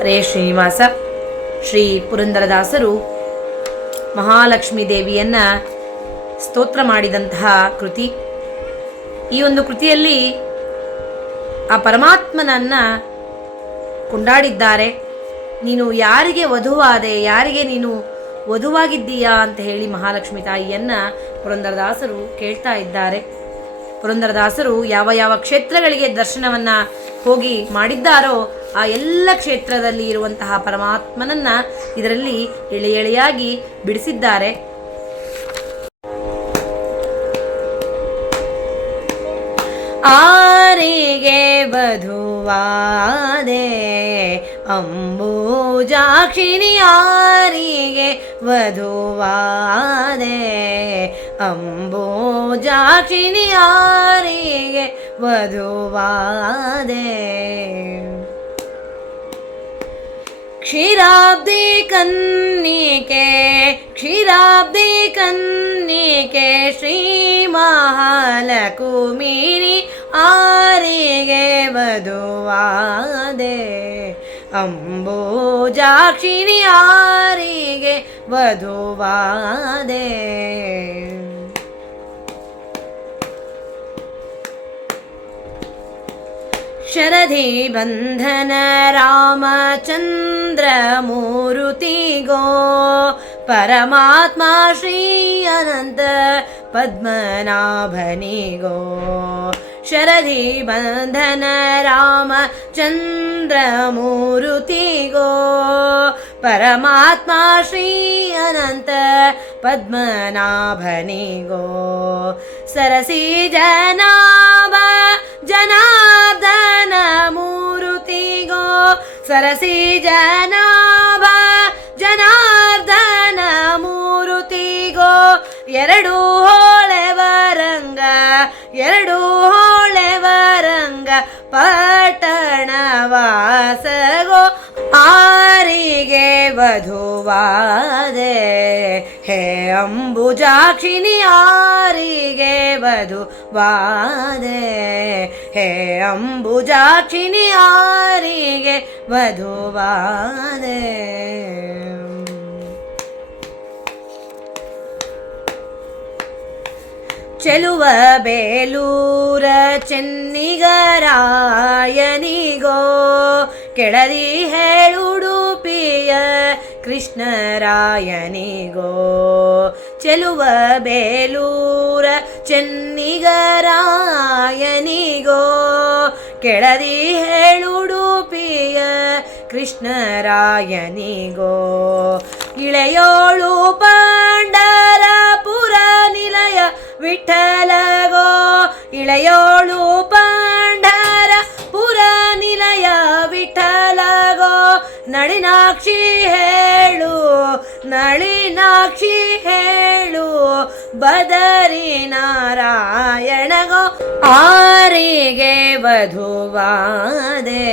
ಹರೇ ಶ್ರೀನಿವಾಸ. ಶ್ರೀ ಪುರಂದರದಾಸರು ಮಹಾಲಕ್ಷ್ಮೀ ದೇವಿಯನ್ನ ಸ್ತೋತ್ರ ಮಾಡಿದಂತಹ ಕೃತಿ. ಈ ಒಂದು ಕೃತಿಯಲ್ಲಿ ಆ ಪರಮಾತ್ಮನನ್ನ ಕೊಂಡಾಡಿದ್ದಾರೆ. ನೀನು ಯಾರಿಗೆ ವಧುವಾದೆ, ಯಾರಿಗೆ ನೀನು ವಧುವಾಗಿದ್ದೀಯಾ ಅಂತ ಹೇಳಿ ಮಹಾಲಕ್ಷ್ಮಿ ತಾಯಿಯನ್ನ ಪುರಂದರದಾಸರು ಕೇಳ್ತಾ ಇದ್ದಾರೆ. ಪುರಂದರದಾಸರು ಯಾವ ಯಾವ ಕ್ಷೇತ್ರಗಳಿಗೆ ದರ್ಶನವನ್ನ ಹೋಗಿ ಮಾಡಿದ್ದಾರೋ ಆ ಎಲ್ಲ ಕ್ಷೇತ್ರದಲ್ಲಿ ಇರುವಂತಹ ಪರಮಾತ್ಮನನ್ನ ಇದರಲ್ಲಿ ಎಳೆ ಎಳೆಯಾಗಿ ಬಿಡಿಸಿದ್ದಾರೆ. ಆರಿಗೆ ವಧುವಾದೆ ಅಂಬುಜಾಕ್ಷಿಣಿ, ಆರಿಗೆ ವಧುವಾದೆ ಅಂಬುಜಾಕ್ಷಿಣಿ, ಆರಿಗೆ ವಧುವಾದೆ. ಕ್ಷೀರಾಬ್ಧಿ ಕನ್ನಿಕೆ, ಕ್ಷೀರಾಬ್ಧಿ ಕನ್ನಿಕೆ ಶ್ರೀ ಮಹಾಲಕುಮಿಣಿ, ಆರಿಗೆ ವಧುವಾದೆ ಅಂಬುಜಾಕ್ಷಿಣಿ, ಆರಿಗೆ ವಧುವಾದೆ. ಶರಧಿ ಬಂಧನ ರಾಮಚಂದ್ರ ಮೂರುತಿಗೋ, ಪರಮಾತ್ಮ ಶ್ರೀ ಅನಂತ ಪದ್ಮನಾಭನಿಗೋ. ಶರಧಿ ಬಂಧನ ರಾಮಚಂದ್ರ ಮೂರುತಿಗೋ, ಪರಮಾತ್ಮ ಶ್ರೀ ಅನಂತ ಪದ್ಮನಾಭನಿಗೋ. ಸರಸಿ ಜನಾಭ ಜನಾರ್ದನ ಮೂರುತಿಗೋ, ಸರಸಿ ಜನಾಭ ಜನಾರ್ದನ ಮೂರುತಿಗೋ. ಎರಡು ಹೋಳೆವರಂಗ, ಎರಡು ಹೋಳೆವರಂಗ ಪಟ್ಟಣವಾಸಗೋ, ಆರಿಗೆ ವಧುವಾದೆ ಹೇ ಅಂಬುಜಾಕ್ಷಿಣಿ, ಆರಿಗೆ ವಧುವಾದೆ ಹೇ ಅಂಬುಜಾಕ್ಷಿಣಿ, ಆರಿಗೆ ವಧುವಾದೆ. ಚೆಲುವ ಬೇಲೂರ ಚೆನ್ನಿಗರಾಯನಿಗೋ, ಕೆಳದಿ ಹೇಳುಡುಪಿಯ ಕೃಷ್ಣರಾಯನಿಗೋ. ಚೆಲುವ ಬೇಲೂರ ಚೆನ್ನಿಗರಾಯನಿಗೋ, ಕೆಳದಿ ಹೇಳುಡುಪಿಯ ಕೃಷ್ಣರಾಯನಿಗೋ. ಇಳೆಯೋಳು ಪಂಡರಪುರ ನಿಲಯ ವಿಠಲಗೋ, ಇಳೆಯೋಳು ಪಂಡರಪುರ ನಿಲಯ ವಿಠಲಗೋ. ನಳಿನಾಕ್ಷಿ ಹೇಳು, ನಳಿನಾಕ್ಷಿ ಹೇಳು ಬದರಿ ನಾರಾಯಣಗೋ, ಆರಿಗೆ ವಧುವಾದೆ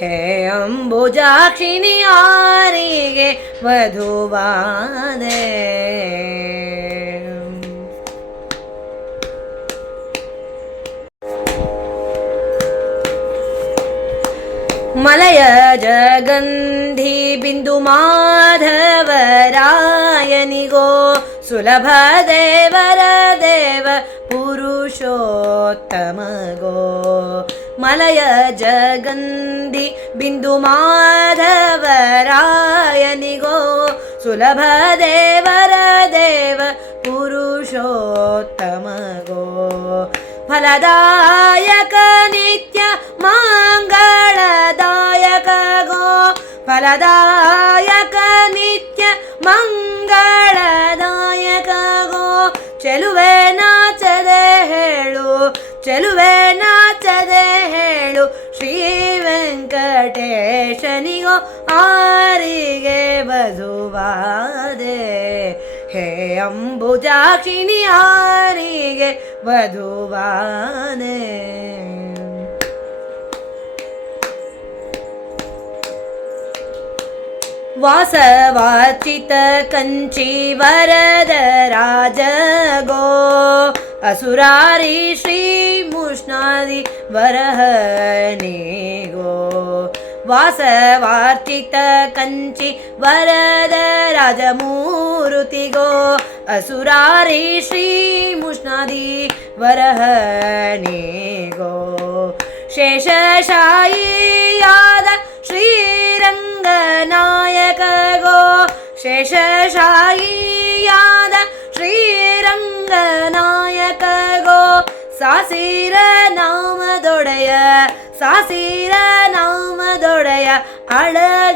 ಹೇ ಅಂಬುಜಾಕ್ಷಿಣಿ, ಆರಿಗೆ ವಧುವಾದೆ. ಮಲಯ ಜಗಂಧಿ ಬಿಂದು ಮಾಧವರಾಯನಿಗೋ, ಸುಲಭ ದೇವರ ದೇವ ಪುರುಷೋತ್ತಮಗೋ. ಮಲಯ ಜಗಂಧಿ ಬಿಂದು ಮಾಧವರಾಯನಿಗೋ, ಸುಲಭ ದೇವರ ದೇವ ಪುರುಷೋತ್ತಮಗೋ. ಫಲದಾಯಕ ನಿತ್ಯ ಮಂಗಳದಾಯಕ ಗೋ, ಫಲದಾಯಕ ನಿತ್ಯ ಮಂಗಳದಾಯಕ ಗೋ. ಚೆಲುವೆ ನಾಚದೆ ಹೇಳು, ಚೆಲುವೆ ನಾಚದೆ ಹೇಳು ಶ್ರೀ ವೆಂಕಟೇಶನಿಗೋ, ಆರಿಗೆ ವಧುವಾದೆ ಹೇ ಅಂಬುಜಾಕ್ಷಿಣಿ, ಆರಿಗೆ ವಧುವಾದೆ. ವಾಸವಾಚಿತ ಕಂಚಿ ವರದ ರಾಜಗೋ, असुरारी श्री मुष्णादि वरहनिगो ವಾಸವಾರ್ಚಿತ ಕಂಚಿ ವರದ ರಾಜಮೂರುತಿಗೋ ಅಸುರಾರಿ ಶ್ರೀ ಮುಷ್ಣಾದಿ ವರಹನಿಗೋ ಶೇಷಶಾಯಿಯಾದ ಶ್ರೀರಂಗನಾಯಕಗೋ ಶೇಷಶಾಯಿಯಾದ ಶ್ರೀರಂಗನಾಯಕಗೋ ಸಾಸಿರ ನಾಮದೊಡೆಯ ಸಾಸಿರ ನಾಮದೊಡೆಯ ಅಳಗಿರೀಶಗೋ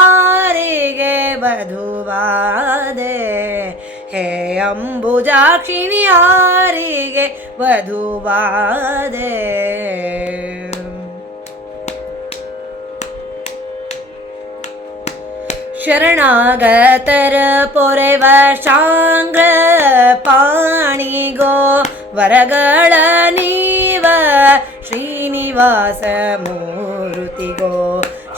ಆರಿಗೆ ವಧುವಾದೆ ಹೇ ಅಂಬುಜಾಕ್ಷಿಣಿ ಆರಿಗೆ ವಧುವಾದೆ. ಶರಣಾಗತರ ಪೊರೆವ ಶಾಂಗ್ರ ಪಾಣಿಗೋ ವರಗಳ ನೀವ ಶ್ರೀನಿವಾಸ ಮೂರುತಿಗೋ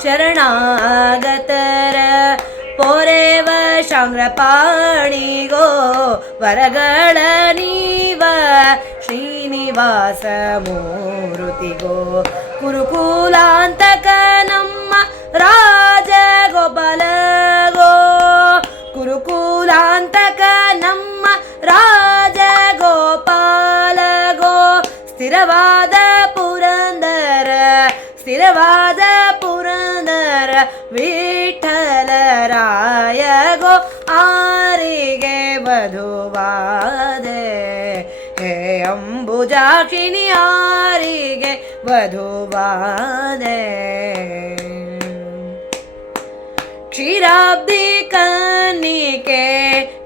ಶರಣಾಗತರ ಪೊರೆವ ಶಾಂಗ್ರ ಪಾಣಿಗೋ ವರಗಳ ನೀವ ಶ್ರೀನಿವಾಸ ಮೂರುತಿಗೋ ಕುರುಕುಲಾಂತಕ ನಮ್ಮ ರಾಜಗೋಪಾಲಗೋ ಕುರುಕುಲಾಂತಕ ನಮ್ಮ ರಾಜಗೋಪಾಲಗೋ ಸ್ಥಿರವಾದ ಪುರಂದರ ಸ್ಥಿರವಾದ ಪುರಂದರ ವಿಠಲರಾಯಗೋ ಆರಿಗೆ ವಧುವಾದೆ ಹೇ ಅಂಬುಜಾಕ್ಷಿಣಿ ಆರಿಗೆ ವಧುವಾದೆ. ಕ್ಷೀರಾಬ್ಧಿ ಕನ್ನಿಕೆ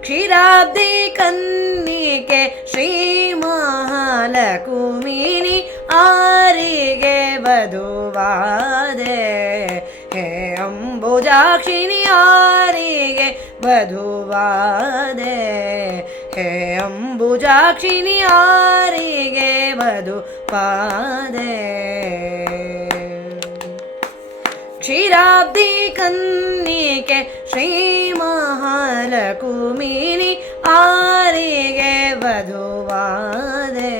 ಕ್ಷೀರಾಬ್ಧಿ ಕನ್ನಿಕೆ ಶ್ರೀ ಮಹಾಲಕುಮಿನಿ ಆರಿಗೆ ವಧುವಾದೆ ಹೇ ಅಂಬುಜಾಕ್ಷಿಣಿ ಆರಿಗೆ ವಧುವಾದೆ ಹೇ ಅಂಬುಜಾಕ್ಷಿಣಿ ಆರಿಗೆ ವಧುವಾದೆ. ಕ್ಷೀರಾಬ್ಧಿ ಕನ್ನಿಕೆ ಶ್ರೀ ಮಹಾಲಕುಮಿನಿ ಆರಿಗೆ ವಧುವಾದೆ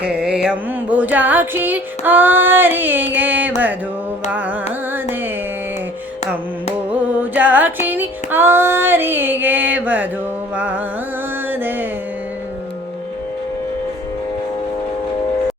ಹೇ ಅಂಬುಜಾಕ್ಷಿ ಆರಿಗೆ ವಧುವಾದೆ ಅಂಬುಜಾಕ್ಷಿಣಿ ಆರಿಗೆ ವಧು